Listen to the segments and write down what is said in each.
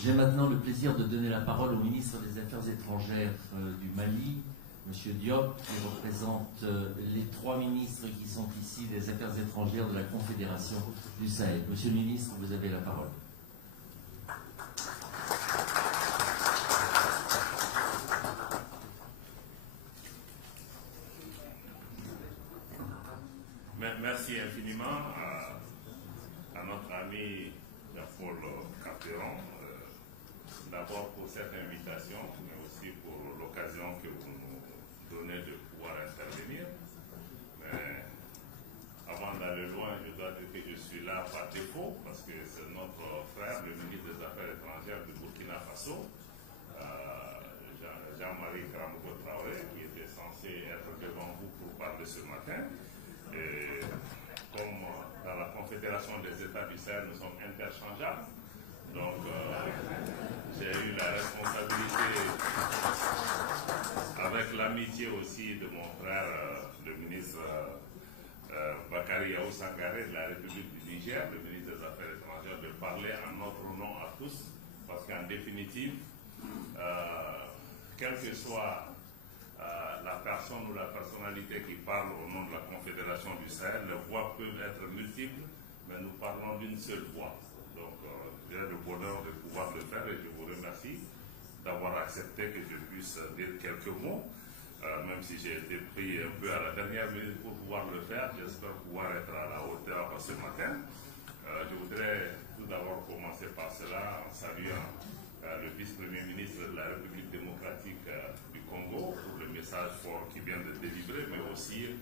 J'ai maintenant le plaisir de donner la parole au ministre des Affaires étrangères du Mali, M. Diop, qui représente les 3 ministres qui sont ici des Affaires étrangères de la Confédération du Sahel. Monsieur le ministre, vous avez la parole. Merci infiniment à notre ami Jean-Paul Caperon, d'abord pour cette invitation, mais aussi pour l'occasion que vous nous donnez de pouvoir intervenir. Mais avant d'aller loin, je dois dire que je suis là par défaut, parce que c'est notre frère, le ministre des Affaires étrangères du Burkina Faso, Jean-Marie Karamoko Traoré, qui était censé être devant vous pour parler ce matin. Et comme dans la Confédération des États du Sahel, nous sommes interchangeables, donc j'ai eu la responsabilité, avec l'amitié aussi de mon frère, le ministre Bakary Yahou Sangaré de la République du Niger, le ministre des Affaires étrangères, de parler en notre nom à tous, parce qu'en définitive, quelle que soit la personne ou la personnalité qui parle au nom de la Confédération du Sahel, les voix peuvent être multiples, mais nous parlons d'une seule voix. Donc, j'ai le bonheur de pouvoir le faire et je vous remercie d'avoir accepté que je puisse dire quelques mots, même si j'ai été pris un peu à la dernière minute pour pouvoir le faire. J'espère pouvoir être à la hauteur ce matin. Je voudrais tout d'abord commencer par cela en saluant le vice-premier ministre de la République démocratique du Congo pour le message fort qu'il vient de délivrer, mais aussi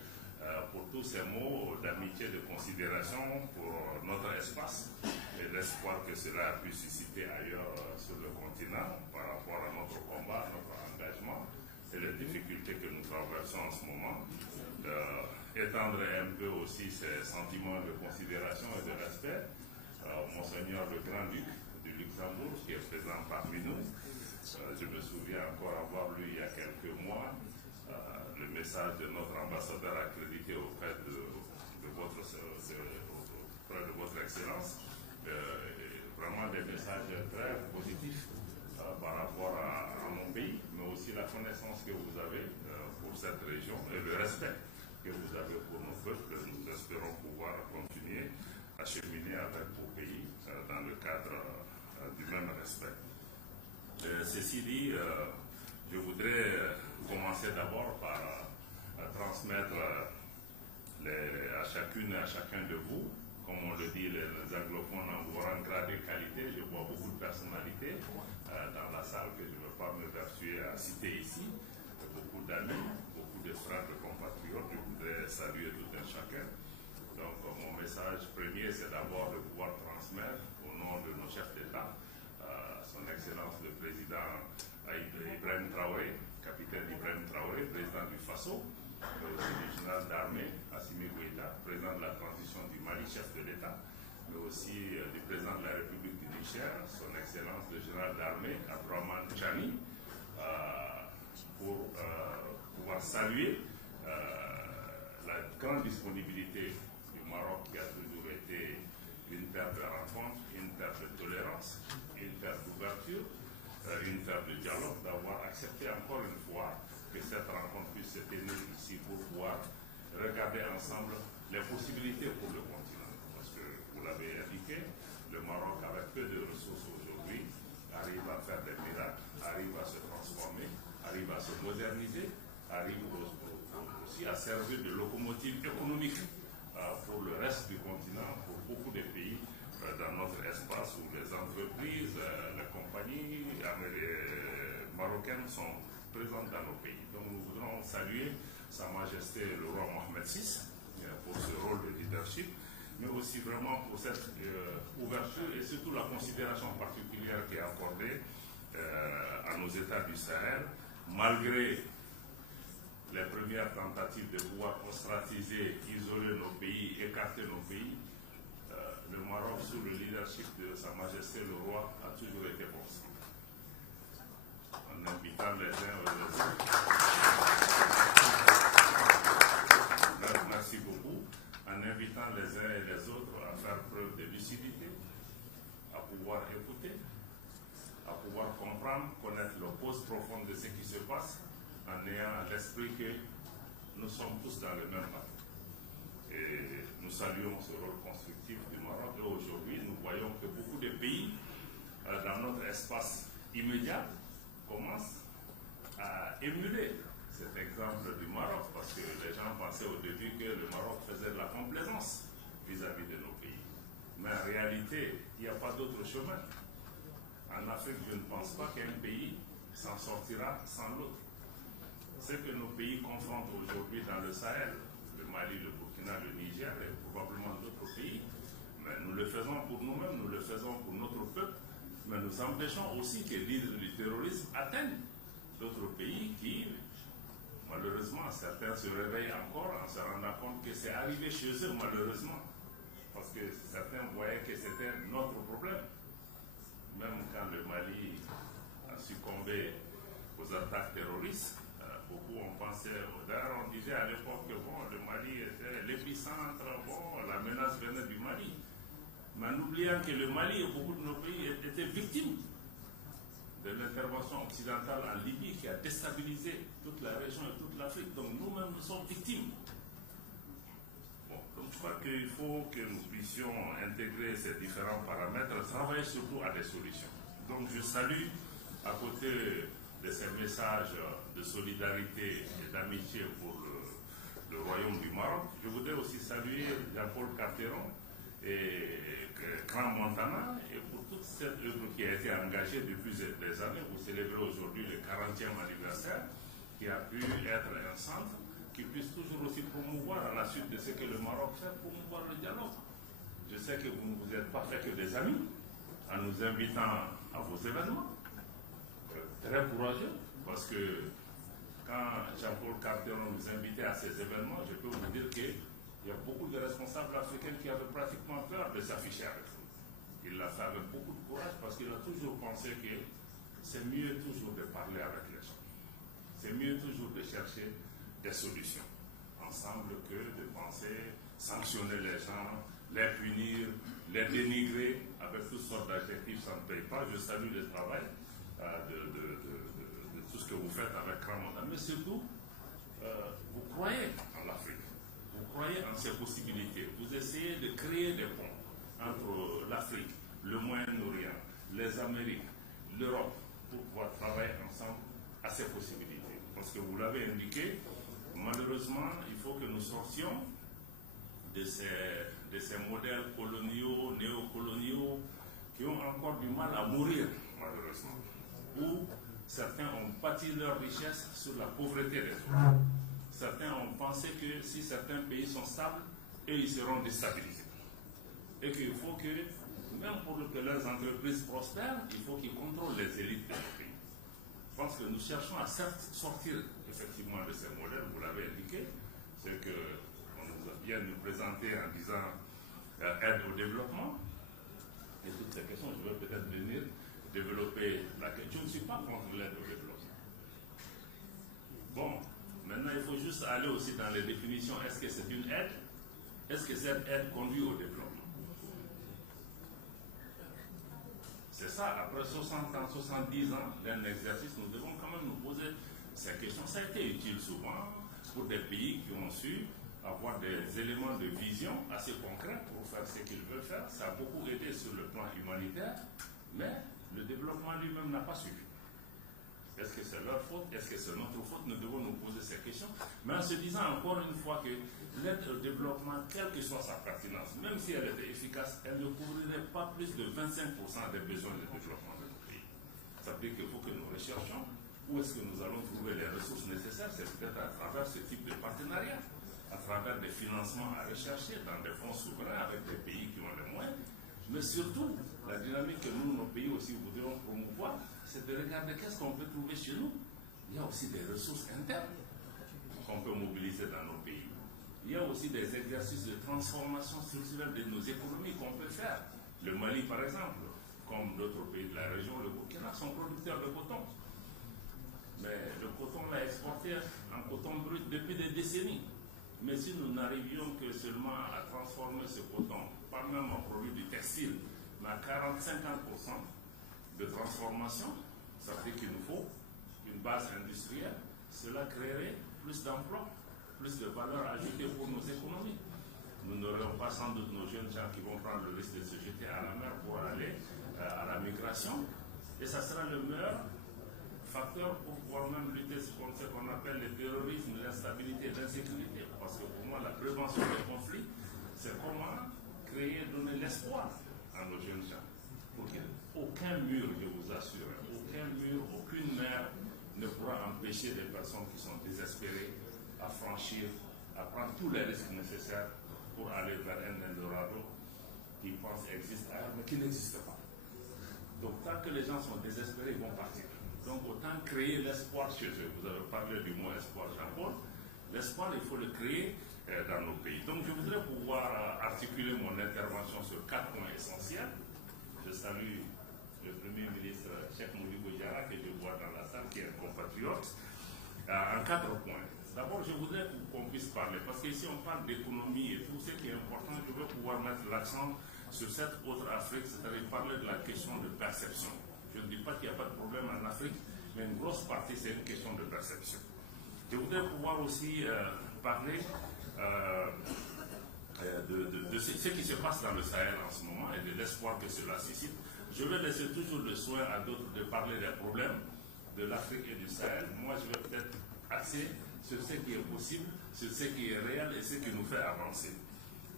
pour tous ces mots d'amitié, de considération pour notre espace et l'espoir que cela a pu susciter ailleurs sur le continent par rapport à notre combat, notre engagement et les difficultés que nous traversons en ce moment. Étendre un peu aussi ces sentiments de considération et de respect. Monseigneur le Grand-Duc du Luxembourg, qui est présent parmi nous. Je me souviens encore avoir lu il y a quelques mois le message de notre ambassadeur accrédité auprès de votre Excellence. Vraiment des messages très positifs par rapport à mon pays, mais aussi la connaissance que vous avez pour cette région et le respect que vous avez pour nos peuples. Nous espérons pouvoir continuer à cheminer avec vos pays dans le cadre du même respect. Ceci dit, je voudrais commencer d'abord par transmettre à chacune et à chacun de vous, comme on le dit, les anglophones en vous rang grade et qualité. Je vois beaucoup de personnalités dans la salle que je ne veux pas me vertuer à citer ici, beaucoup d'amis, beaucoup de frères, de compatriotes. Je voudrais saluer tout un chacun. Donc mon message premier, c'est d'abord de pouvoir transmettre au nom de nos chefs d'État, son Excellence le Président Ibrahim Traoré, capitaine Ibrahim Traoré, président du FASO, le général d'armée Assimi Goïta, président de la transition du Mali, chef de l'État, mais aussi du président de la République du Niger, son Excellence le général d'armée Abdourahmane Tchani, pour pouvoir saluer la grande disponibilité du Maroc, qui a toujours été une terre de rencontre, une terre de tolérance, une terre d'ouverture, une terre de dialogue, d'avoir accepté encore une fois que cette rencontre puisse se tenir ici pour pouvoir regarder ensemble les possibilités pour le continent. Parce que, vous l'avez indiqué, le Maroc, avec peu de ressources aujourd'hui, arrive à faire des miracles, arrive à se transformer, arrive à se moderniser, arrive aussi à servir de locomotive économique pour le reste du continent, pour beaucoup de pays dans notre espace où les entreprises, les compagnies marocaines sont présentes dans nos pays. Donc nous voudrons saluer Sa Majesté le roi Mohamed VI pour ce rôle de leadership, mais aussi vraiment pour cette ouverture et surtout la considération particulière qui est accordée à nos États du Sahel, malgré les premières tentatives de pouvoir ostratiser, isoler nos pays, écarter nos pays. Le Maroc, sous le leadership de Sa Majesté le roi, a toujours été bon sang. En invitant les uns et les autres. Merci beaucoup. En invitant les uns et les autres à faire preuve de lucidité, à pouvoir écouter, l'esprit que nous sommes tous dans le même bateau. Et nous saluons ce rôle constructif du Maroc. Et aujourd'hui, nous voyons que beaucoup de pays dans notre espace immédiat commencent à émuler cet exemple du Maroc, parce que les gens pensaient au début que le Maroc faisait de la complaisance vis-à-vis de nos pays. Mais en réalité, il n'y a pas d'autre chemin. En Afrique, je ne pense pas qu'un pays s'en sortira sans l'autre. Ce que nos pays confrontent aujourd'hui dans le Sahel, le Mali, le Burkina, le Niger et probablement d'autres pays, mais nous le faisons pour nous-mêmes, nous le faisons pour notre peuple, mais nous empêchons aussi que l'hydre du terrorisme atteigne d'autres pays qui, malheureusement, certains se réveillent encore en se rendant compte que c'est arrivé chez eux, malheureusement, parce que certains voyaient que c'était notre problème. Même quand le Mali a succombé aux attaques terroristes, beaucoup ont pensé, d'ailleurs on disait à l'époque que bon, le Mali était l'épicentre, bon, la menace venait du Mali. Mais en oubliant que le Mali et beaucoup de nos pays étaient victimes de l'intervention occidentale en Libye qui a déstabilisé toute la région et toute l'Afrique. Donc nous-mêmes, nous sommes victimes. Bon, donc je crois qu'il faut que nous puissions intégrer ces différents paramètres, travailler surtout à des solutions. Donc je salue, à côté de ces messages de solidarité et d'amitié pour le Royaume du Maroc, je voudrais aussi saluer Jean-Paul Carteron et Grand Montana et pour toute cette œuvre qui a été engagée depuis des années. Vous célébrez aujourd'hui le 40e anniversaire, qui a pu être un centre qui puisse toujours aussi promouvoir à la suite de ce que le Maroc fait, promouvoir le dialogue. Je sais que vous ne vous êtes pas fait que des amis en nous invitant à vos événements. Très courageux, parce que quand Jean-Paul Carteron nous invitait à ces événements, je peux vous dire qu'il y a beaucoup de responsables africains qui avaient pratiquement peur de s'afficher avec nous. Il l'a fait avec beaucoup de courage parce qu'il a toujours pensé que c'est mieux toujours de parler avec les gens. C'est mieux toujours de chercher des solutions ensemble que de penser sanctionner les gens, les punir, les dénigrer avec toutes sortes d'adjectifs, ça ne paye pas. Je salue le travail de tout ce que vous faites avec Ramona. Mais surtout, vous croyez en l'Afrique, vous croyez en ses possibilités, vous essayez de créer des ponts entre l'Afrique, le Moyen-Orient, les Amériques, l'Europe, pour pouvoir travailler ensemble à ces possibilités. Parce que vous l'avez indiqué, malheureusement, il faut que nous sortions de ces modèles coloniaux, néocoloniaux, qui ont encore du mal à mourir, malheureusement, où certains ont bâti leur richesse sur la pauvreté des autres. Certains ont pensé que si certains pays sont stables, eux, ils seront déstabilisés. Et qu'il faut que, même pour que leurs entreprises prospèrent, il faut qu'ils contrôlent les élites des pays. Je pense que nous cherchons à sortir effectivement de ces modèles, vous l'avez indiqué, c'est qu'on nous a bien nous présenté en disant aide au développement. Et toutes ces questions, je vais peut-être venir développer la question. Je ne suis pas contre l'aide au développement. Bon, maintenant il faut juste aller aussi dans les définitions. Est-ce que c'est une aide? Est-ce que cette aide conduit au développement? C'est ça, après 60 ans, 70 ans d'un exercice, nous devons quand même nous poser ces questions. Ça a été utile souvent pour des pays qui ont su avoir des éléments de vision assez concrets pour faire ce qu'ils veulent faire. Ça a beaucoup aidé sur le plan humanitaire, mais le développement lui-même n'a pas suffi. Est-ce que c'est leur faute? Est-ce que c'est notre faute? Nous devons nous poser ces questions. Mais en se disant encore une fois que l'aide au développement, quelle que soit sa pertinence, même si elle était efficace, elle ne couvrirait pas plus de 25% des besoins de développement de notre pays. Ça veut dire qu'il faut que nous recherchions où est-ce que nous allons trouver les ressources nécessaires. C'est peut-être à travers ce type de partenariat, à travers des financements à rechercher dans des fonds souverains avec des pays qui ont les moyens. Mais surtout, la dynamique que nous, nos pays aussi, voudrions promouvoir, c'est de regarder qu'est-ce qu'on peut trouver chez nous. Il y a aussi des ressources internes qu'on peut mobiliser dans nos pays. Il y a aussi des exercices de transformation structurelle de nos économies qu'on peut faire. Le Mali, par exemple, comme d'autres pays de la région, le Burkina, sont producteurs de coton. Mais le coton l'a exporté en coton brut depuis des décennies. Mais si nous n'arrivions que seulement à transformer ce coton, pas même en produit du textile, mais à 40-50% de transformation, ça fait qu'il nous faut une base industrielle. Cela créerait plus d'emplois, plus de valeur ajoutée pour nos économies. Nous n'aurons pas sans doute nos jeunes gens qui vont prendre le risque de se jeter à la mer pour aller à la migration. Et ça sera le meilleur facteur pour pouvoir même lutter contre ce qu'on appelle le terrorisme, l'instabilité, l'insécurité. Parce que pour moi, la prévention des conflits, c'est comment créer, donner l'espoir à nos jeunes gens. Pour qu'aucun mur, je vous assure, aucun mur, aucune mer ne pourra empêcher des personnes qui sont désespérées à franchir, à prendre tous les risques nécessaires pour aller vers un Eldorado qui pense existe ailleurs, mais qui n'existe pas. Donc tant que les gens sont désespérés, ils vont partir. Donc autant créer l'espoir chez eux. Vous avez parlé du mot espoir, Jean-Paul. L'espoir, il faut le créer dans nos pays. Donc je voudrais pouvoir articuler mon intervention sur 4 points essentiels. Je salue le Premier ministre Cheikh Modibo Diarra, que je vois dans la salle, qui est un compatriote, en 4 points. D'abord, je voudrais qu'on puisse parler, parce qu'ici on parle d'économie et tout ce qui est important, je veux pouvoir mettre l'accent sur cette autre Afrique, c'est-à-dire parler de la question de perception. Je ne dis pas qu'il n'y a pas de problème en Afrique, mais une grosse partie, c'est une question de perception. Je voudrais pouvoir aussi parler de ce qui se passe dans le Sahel en ce moment et de l'espoir que cela suscite. Je vais laisser toujours le soin à d'autres de parler des problèmes de l'Afrique et du Sahel. Moi, je vais peut-être axer sur ce qui est possible, sur ce qui est réel et ce qui nous fait avancer.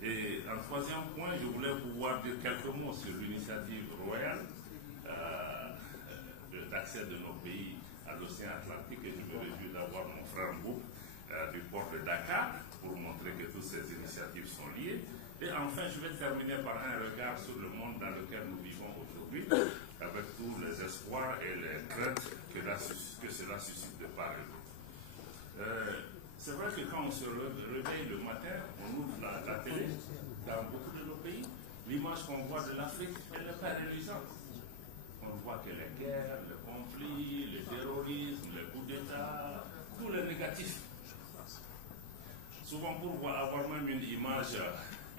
Et en troisième point, je voulais pouvoir dire quelques mots sur l'initiative royale d'accès de nos pays à l'océan Atlantique, et je me réjouis d'avoir mon frère Mboup du port de Dakar pour montrer que toutes ces initiatives sont liées. Et enfin, je vais terminer par un regard sur le monde dans lequel nous vivons aujourd'hui, avec tous les espoirs et les craintes que cela suscite de part et d'autre. C'est vrai que quand on se réveille le matin, on ouvre la télé, dans beaucoup de nos pays, l'image qu'on voit de l'Afrique, elle n'est pas réalisante. On voit que les guerres, les conflits, le terrorisme, les coups d'État, tout le négatif. Souvent, pour avoir même une image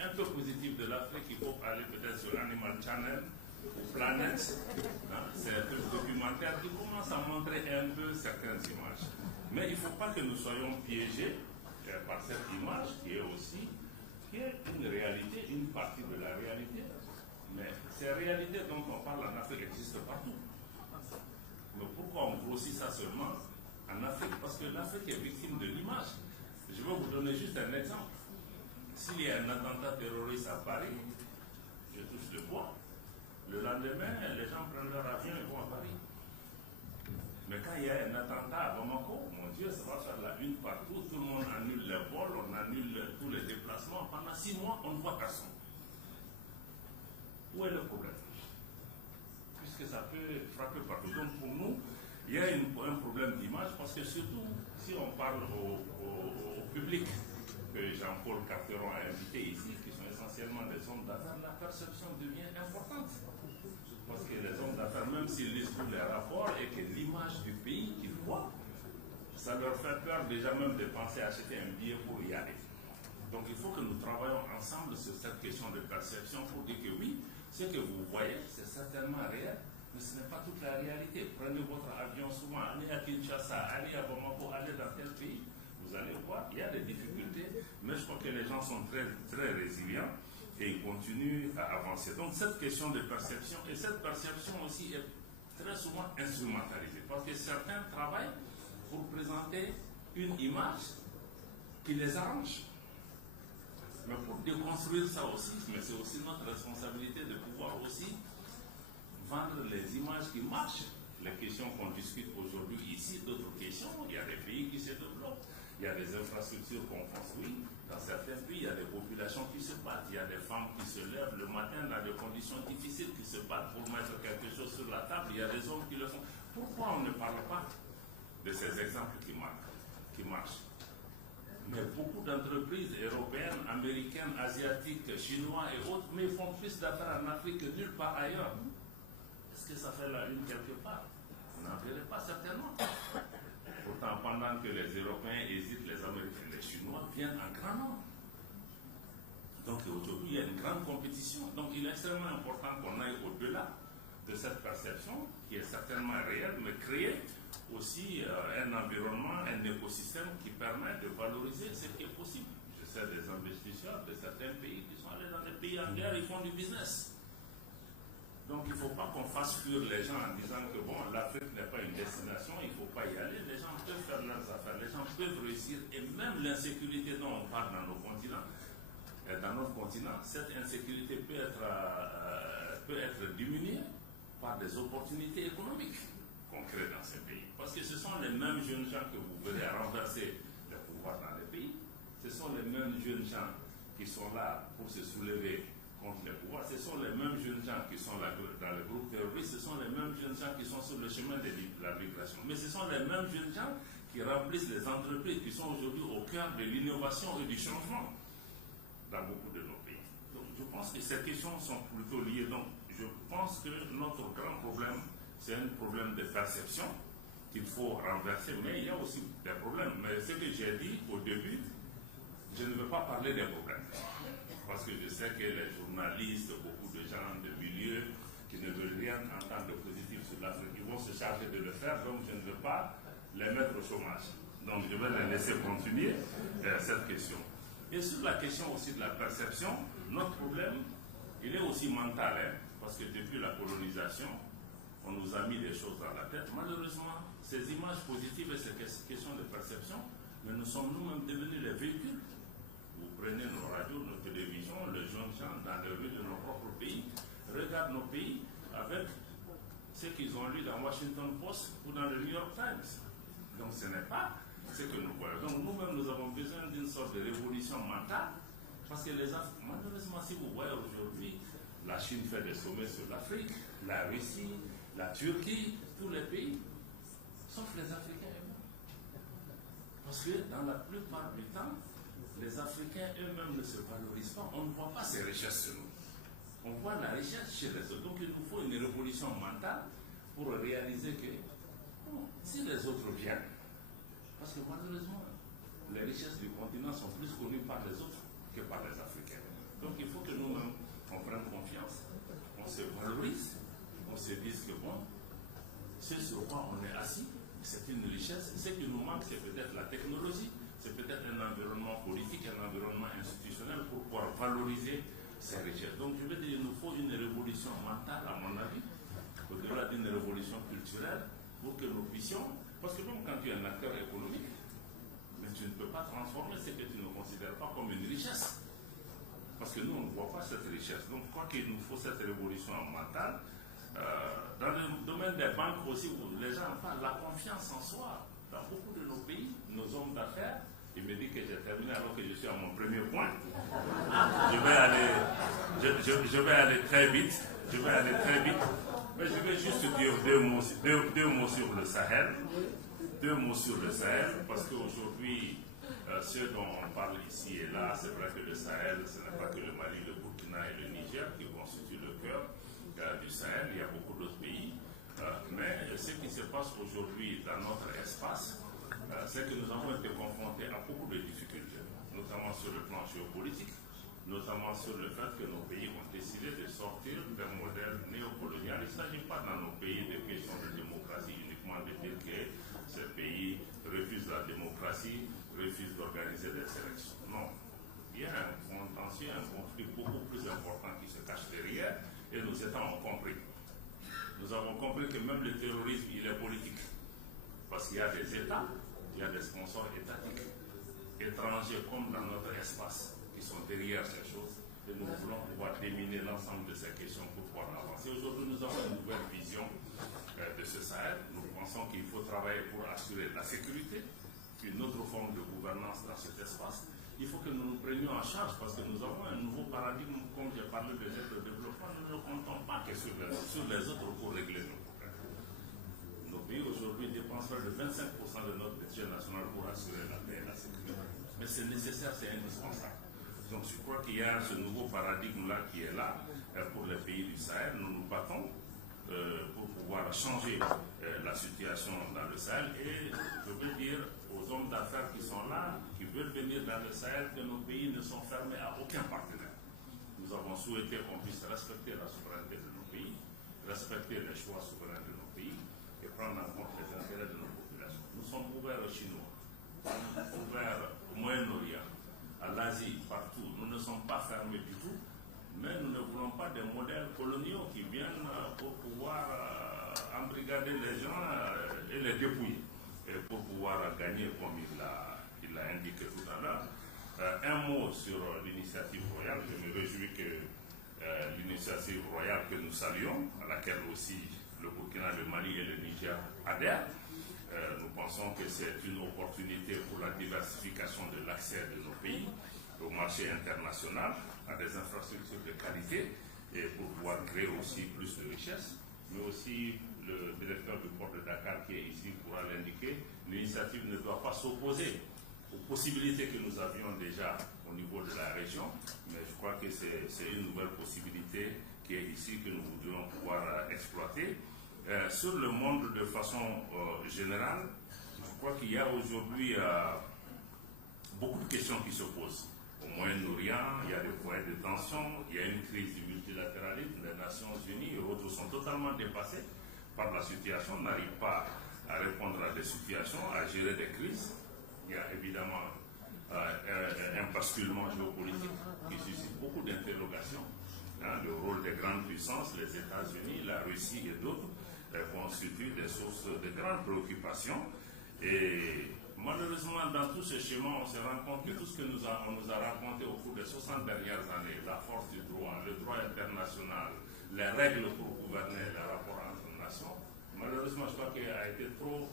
un peu positive de l'Afrique, il faut aller peut-être sur Animal Channel ou Planet. C'est un documentaire qui commence à montrer un peu certaines images. Mais il ne faut pas que nous soyons piégés par cette image qui est une réalité, une partie de la réalité. Mais ces réalités dont on parle en Afrique existent partout. Mais pourquoi on grossit ça seulement en Afrique? Parce que l'Afrique est victime de l'image. Je vais vous donner juste un exemple. S'il y a un attentat terroriste à Paris, je touche le bois, le lendemain, les gens prennent leur avion et vont à Paris. Mais quand il y a un attentat à Bamako, mon Dieu, ça va faire la une partout, tout le monde annule les vols, on annule tous les déplacements. Pendant 6 mois, on ne voit personne. Où est le problème? Puisque ça peut frapper partout. Donc pour nous, il y a un problème d'image, parce que surtout, si on parle au public que Jean-Paul Carteron a invité ici, qui sont essentiellement des hommes d'affaires, la perception devient importante. Parce que les hommes d'affaires, même s'ils lisent tous les rapports et que l'image du pays qu'ils voient, ça leur fait peur déjà même de penser à acheter un billet pour y aller. Donc il faut que nous travaillions ensemble sur cette question de perception pour dire que oui, ce que vous voyez, c'est certainement réel, mais ce n'est pas toute la réalité. Prenez votre avion souvent, allez à Kinshasa, allez à Bamako, allez dans tel pays. Vous allez voir, il y a des difficultés, mais je crois que les gens sont très, très résilients et ils continuent à avancer. Donc cette question de perception, et cette perception aussi est très souvent instrumentalisée, parce que certains travaillent pour présenter une image qui les arrange. Mais pour déconstruire ça aussi, mais c'est aussi notre responsabilité de pouvoir aussi vendre les images qui marchent. Les questions qu'on discute aujourd'hui ici, d'autres questions, il y a des pays qui se développent, il y a des infrastructures qu'on construit. Dans certains pays, il y a des populations qui se battent, il y a des femmes qui se lèvent le matin dans des conditions difficiles, qui se battent pour mettre quelque chose sur la table, il y a des hommes qui le font. Pourquoi on ne parle pas de ces exemples qui marchent? Mais beaucoup d'entreprises européennes, américaines, asiatiques, chinois et autres, mais font plus d'affaires en Afrique que nulle part ailleurs. Est-ce que ça fait la une quelque part? On n'en verrait pas certainement. Pourtant, pendant que les Européens hésitent, les Américains, les Chinois viennent en grand nombre. Donc aujourd'hui, il y a une grande compétition. Donc il est extrêmement important qu'on aille au-delà de cette perception, qui est certainement réelle, mais créer aussi un environnement, un écosystème qui permet de valoriser ce qui est possible. Je sais des investisseurs de certains pays qui sont allés dans des pays en guerre, ils font du business. Donc il ne faut pas qu'on fasse fuir les gens en disant que bon, l'Afrique n'est pas une destination, il ne faut pas y aller. Les gens peuvent faire leurs affaires, les gens peuvent réussir. Et même l'insécurité dont on parle dans nos continents, dans notre continent, cette insécurité peut être diminuée par des opportunités économiques qu'on crée dans ces pays. Parce que ce sont les mêmes jeunes gens que vous verrez renverser le pouvoir dans les pays. Ce sont les mêmes jeunes gens qui sont là pour se soulever contre les pouvoirs. Ce sont les mêmes jeunes gens qui sont là dans les groupes terroristes. Ce sont les mêmes jeunes gens qui sont sur le chemin de la migration. Mais ce sont les mêmes jeunes gens qui remplissent les entreprises qui sont aujourd'hui au cœur de l'innovation et du changement dans beaucoup de nos pays. Donc je pense que ces questions sont plutôt liées. Donc je pense que notre grand problème, c'est un problème de perception qu'il faut renverser. Mais il y a aussi des problèmes. Mais ce que j'ai dit au début, je ne veux pas parler des problèmes. Parce que je sais que les journalistes, beaucoup de gens de milieu qui ne veulent rien entendre de positif sur l'Afrique, ils vont se charger de le faire, donc je ne veux pas les mettre au chômage. Donc je vais les laisser continuer cette question. Et sur la question aussi de la perception, notre problème, il est aussi mental, hein, parce que depuis la colonisation, on nous a mis des choses dans la tête. Malheureusement, ces images positives et ces questions de perception, mais nous sommes nous-mêmes devenus les véhicules. Vous prenez nos radios, nos télévisions, les jeunes gens dans les rues de nos propres pays, regardent nos pays avec ce qu'ils ont lu dans Washington Post ou dans le New York Times. Donc ce n'est pas ce que nous voyons. Donc nous-mêmes, nous avons besoin d'une sorte de révolution mentale, parce que malheureusement, si vous voyez aujourd'hui, la Chine fait des sommets sur l'Afrique, la Russie, la Turquie, tous les pays, sauf les Africains eux-mêmes. Parce que dans la plupart du temps, les Africains eux-mêmes ne se valorisent pas. On ne voit pas ces richesses chez nous. On voit la richesse chez les autres. Donc il nous faut une révolution mentale pour réaliser que bon, si les autres viennent, parce que malheureusement, les richesses du continent sont plus connues par les autres que par les Africains. Donc il faut que nous-mêmes, on prenne confiance, on se valorise, on se dise que bon, ce sur quoi on est assis, c'est une richesse. Ce qui nous manque, c'est peut-être la technologie, c'est peut-être un environnement politique, un environnement institutionnel pour pouvoir valoriser ces richesses. Donc je veux dire, il nous faut une révolution mentale, à mon avis, au-delà d'une révolution culturelle, pour que nous puissions, parce que même quand tu es un acteur économique, mais tu ne peux pas transformer ce que tu ne considères pas comme une richesse. Parce que nous, on ne voit pas cette richesse. Donc, quoi qu'il nous faut cette révolution mentale, dans le domaine des banques aussi, où les gens parlent de la confiance en soi. Dans beaucoup de nos pays, nos hommes d'affaires, il me dit que j'ai terminé alors que je suis à mon premier point. Je vais aller très vite. Mais je vais juste dire deux mots sur le Sahel. Deux mots sur le Sahel, parce qu'aujourd'hui, ce dont on parle ici et là, c'est vrai que le Sahel, ce n'est pas que le Mali, le Burkina et le Niger qui constituent le cœur du Sahel. Il y a beaucoup d'autres pays. Mais ce qui se passe aujourd'hui dans notre espace, c'est que nous avons été confrontés à beaucoup de difficultés, notamment sur le plan géopolitique, notamment sur le fait que nos pays ont décidé de sortir d'un modèle néocolonial. Il ne s'agit pas dans nos pays de questions de démocratie uniquement de dire que ces pays refusent la démocratie, refusent d'organiser des élections. Non. Il y a un contentieux, un conflit beaucoup plus important qui se cache derrière, et nous avons compris. Nous avons compris que même le terrorisme, il est politique. Parce qu'il y a des États, il y a des sponsors étatiques, étrangers comme dans notre espace, qui sont derrière ces choses. Et nous voulons pouvoir déminer l'ensemble de ces questions pour pouvoir avancer. Aujourd'hui, nous avons une nouvelle vision de ce Sahel. Nous pensons qu'il faut travailler pour assurer la sécurité, une autre forme de gouvernance dans cet espace. Il faut que nous nous prenions en charge parce que nous avons un nouveau paradigme, comme j'ai parlé de l'aide au développement, nous ne comptons pas que sur les autres pour régler nos problèmes. Nos pays aujourd'hui dépensent de 25% de notre budget national pour assurer la paix et la sécurité. Mais c'est nécessaire, c'est indispensable. Donc je crois qu'il y a ce nouveau paradigme-là qui est là pour les pays du Sahel. Nous nous battons pour pouvoir changer la situation dans le Sahel. Et je veux dire aux hommes d'affaires qui sont là, qui veulent venir dans le Sahel, que nos pays ne sont fermés à aucun partenaire. Nous avons souhaité qu'on puisse respecter la souveraineté de nos pays, respecter les choix souverains de nos pays et prendre en compte les intérêts de nos pays. coloniaux qui viennent pour pouvoir embrigader les gens et les dépouiller, et pour pouvoir gagner comme il l'a indiqué tout à l'heure. Un mot sur l'initiative royale. Je me réjouis que l'initiative royale que nous saluons, à laquelle aussi le Burkina, le Mali et le Niger adhèrent. Nous pensons que c'est une opportunité pour la diversification de l'accès de nos pays au marché international, à des infrastructures de qualité et pour pouvoir créer aussi plus de richesses. Mais aussi, le directeur du port de Dakar qui est ici pourra l'indiquer, l'initiative ne doit pas s'opposer aux possibilités que nous avions déjà au niveau de la région, mais je crois que c'est une nouvelle possibilité qui est ici que nous voudrions pouvoir exploiter. Sur le monde de façon générale, je crois qu'il y a aujourd'hui beaucoup de questions qui se posent. Au Moyen-Orient, il y a des points de tension, il y a une crise du multilatéralisme, les Nations Unies et autres sont totalement dépassés par la situation, n'arrivent pas à répondre à des situations, à gérer des crises. Il y a évidemment un basculement géopolitique qui suscite beaucoup d'interrogations. Le rôle des grandes puissances, les États-Unis, la Russie et d'autres, constituent des sources de grandes préoccupations. Et malheureusement, dans tout ce schéma, on se rend compte que tout ce que on nous a raconté au cours des 60 dernières années, la force du droit, le droit international, les règles pour gouverner les rapports entre nations, malheureusement, je crois qu'il a été trop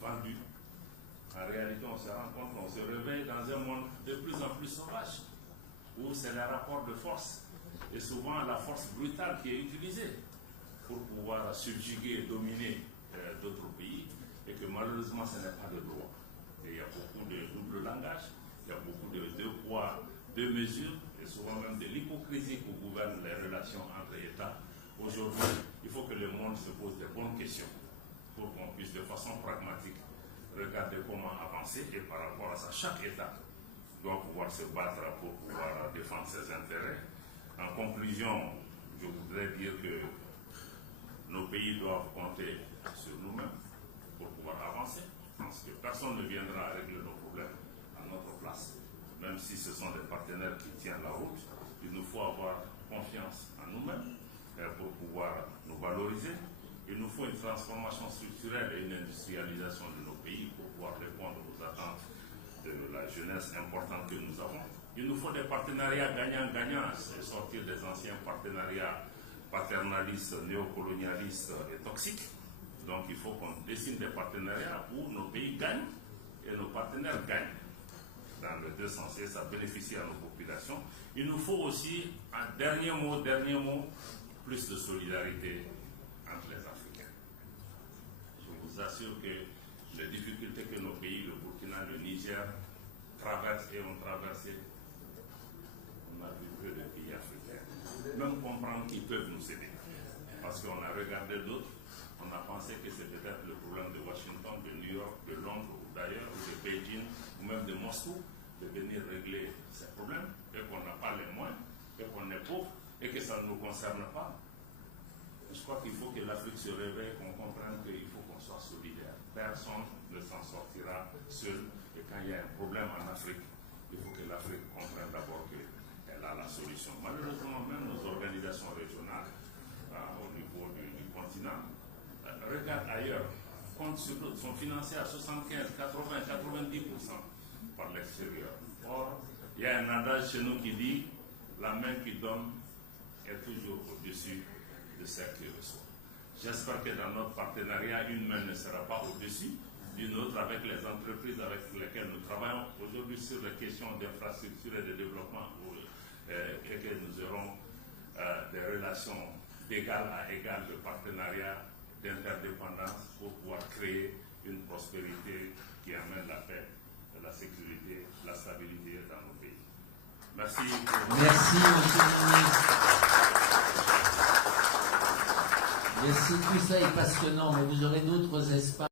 vendu. En réalité, on se rend compte qu'on se réveille dans un monde de plus en plus sauvage, où c'est les rapports de force, et souvent la force brutale qui est utilisée pour pouvoir subjuguer et dominer d'autres pays, et que malheureusement, ce n'est pas de droit. Et il y a beaucoup de double langage, il y a beaucoup de deux poids, deux mesures, et souvent même de l'hypocrisie qui gouverne les relations entre États. Aujourd'hui, il faut que le monde se pose de bonnes questions pour qu'on puisse de façon pragmatique regarder comment avancer, et par rapport à ça, chaque État doit pouvoir se battre pour pouvoir défendre ses intérêts. En conclusion, je voudrais dire que nos pays doivent compter sur nous-mêmes pour pouvoir avancer, parce que personne ne viendra régler nos problèmes à notre place, même si ce sont des partenaires qui tiennent la route. Il nous faut avoir confiance en nous-mêmes pour pouvoir nous valoriser. Il nous faut une transformation structurelle et une industrialisation de nos pays pour pouvoir répondre aux attentes de la jeunesse importante que nous avons. Il nous faut des partenariats gagnant-gagnant et sortir des anciens partenariats paternalistes, néocolonialistes et toxiques. Donc il faut qu'on dessine des partenariats où nos pays gagnent et nos partenaires gagnent. Dans les deux sens, et ça bénéficie à nos populations. Il nous faut aussi, un dernier mot, plus de solidarité entre les Africains. Je vous assure que les difficultés que nos pays, le Burkina, le Niger, traversent et ont traversé, on a vu peu de pays africains. Même comprendre qu'ils peuvent nous aider. Parce qu'on a regardé d'autres, on a pensé que c'est peut-être le problème de Washington, de New York, de Londres ou d'ailleurs, ou de Beijing, ou même de Moscou, de venir régler ces problèmes, et qu'on n'a pas les moyens, et qu'on est pauvre, et que ça ne nous concerne pas. Je crois qu'il faut que l'Afrique se réveille, qu'on comprenne qu'il faut qu'on soit solidaire. Personne ne s'en sortira seul. Et quand il y a un problème en Afrique, il faut que l'Afrique comprenne d'abord qu'elle a la solution. Malheureusement, même nos organisations régionales, au niveau du continent, regardent ailleurs, comptent sur d'autres, sont financées à 75, 80, 90% par l'extérieur. Or, il y a un adage chez nous qui dit la main qui donne est toujours au-dessus de celle qui reçoit. J'espère que dans notre partenariat, une main ne sera pas au-dessus d'une autre avec les entreprises avec lesquelles nous travaillons aujourd'hui sur les questions d'infrastructure et de développement et que nous aurons des relations d'égal à égal de partenariat, d'interdépendance pour pouvoir créer une prospérité qui amène la paix, la sécurité, la stabilité dans nos pays. Merci. Merci, monsieur le ministre. Tout ça est passionnant, mais vous aurez d'autres espaces.